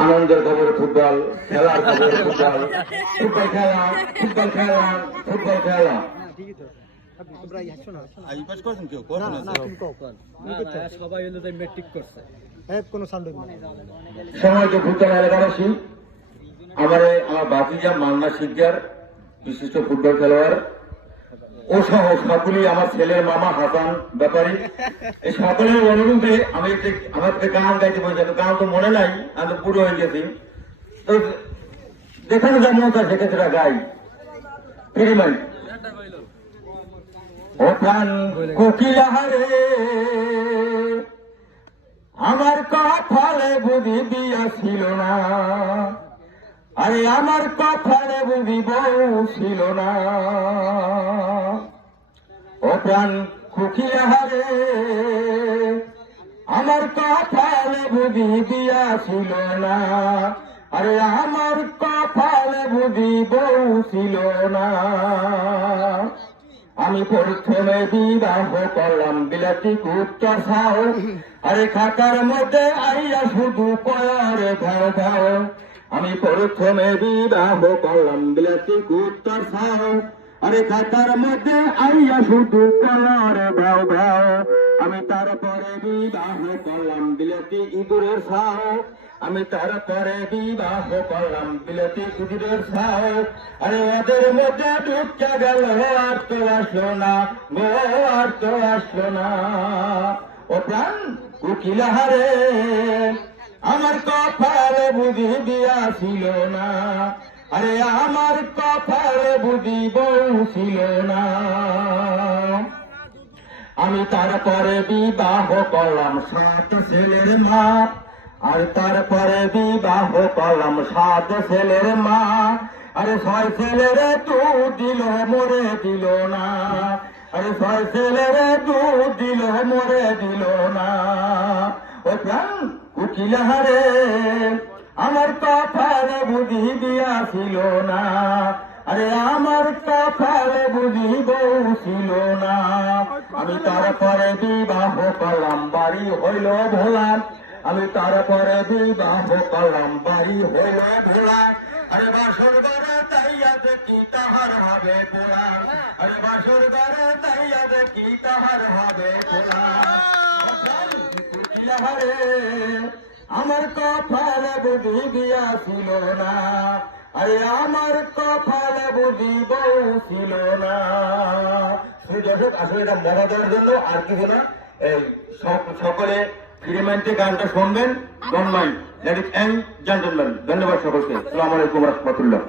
আনন্দের খবরে ফুটবল, খেলার খবরে ফুটবল ফুটবল খেলা ফুটবল খেলা ফুটবল খেলা। আমার বাতিজা মান্না শিকদার, বিশিষ্ট ফুটবল খেলোয়াড়। ও সহ সকলেই আমার ছেলের মামা হাসান ব্যাপারী। এই সকলের অনুরোধে আমি আমার একটা গান গাইতে বলছি গান তো মনে নাই, আমি পুরো হয়ে গেছি। তো দেখানো যা মত আছে সেক্ষেত্রে গাই। ফিরিমাই ও প্রাণ কোকিলাহারে আমার কপালে বুঝি বিয়া ছিল না। আরে আমার বুঝি বউ ছিল না। ও প্রাণ খুকিয়া হারে, আমার কপালে বুঝি বিয়া ছিল না। আরে আমার কপালে বুঝি বউ ছিল না। আমি প্রথমে বিবাহ করলাম, বিলাতি কুত্তা খাও আরে খাতার মধ্যে আইয়া শুধু কয়ারে ধাও ধাও। আমি প্রথমে বিবাহ করলাম, বিলাতি কুত্তা খাও আরে খাতার মধ্যে আইয়া শুধু কয়ারে ধাও ভাও আমি তারপরে বিবাহ করলাম, বিলাতি ইঁদুরের ছাও আমি তারপরে বিবাহ করলাম, বিলাতি কুদিরের ছাও আরে ওদের মধ্যে ঢুকতে গেল আর তো আসলো না গো আর তো আসলো না। ও প্রাণ, উকিল হারে আমার কপালে বুঝি দিয়া ছিল না। আরে আমার কপালে বুদ্ধি বউ ছিল না। আমি তারপরে বিবাহ করলাম সাত ছেলের মা। আর তারপরে বিবাহ করলাম সাত ছেলের মা। আরে ছয় ছেলের তু দিল, মরে দিল না। আরে ছয় ছেলের তু দিল, মরে দিল না। ও প্রাণ উকিল হারে, আমার কপালে বুদ্ধি দিয়া ছিল না। আরে আমার কপালে বুঝি বউ ছিল না। আমি তারপরে বিবাহ করলাম, বাড়ি হইল ভোলা। আমি তারপরে বিবাহ করলাম, বাড়ি হইল ভোলা। আরে বাসর ঘরে তাইয়া দেখি তাহার হবে পোলা আরে বাসর ঘরে তাইয়া দেখি তাহার হবে পোলা হারে আমার কপালে বুদ্ধি দিয়াছিল না। আরে আমার কপালে বুদ্ধি বউ ছিল না। সুদর্শক আসলে এটা মজা দেওয়ার জন্য আর কিছু না, এই সক- সকলে ফিরিমাইন্টে গানটা শুনবেন। ডন লেডিস অ্যান্ড জেন্টলম্যান ধন্যবাদ সকলকে। আসসালামু আলাইকুম রহমতুল্লাহ।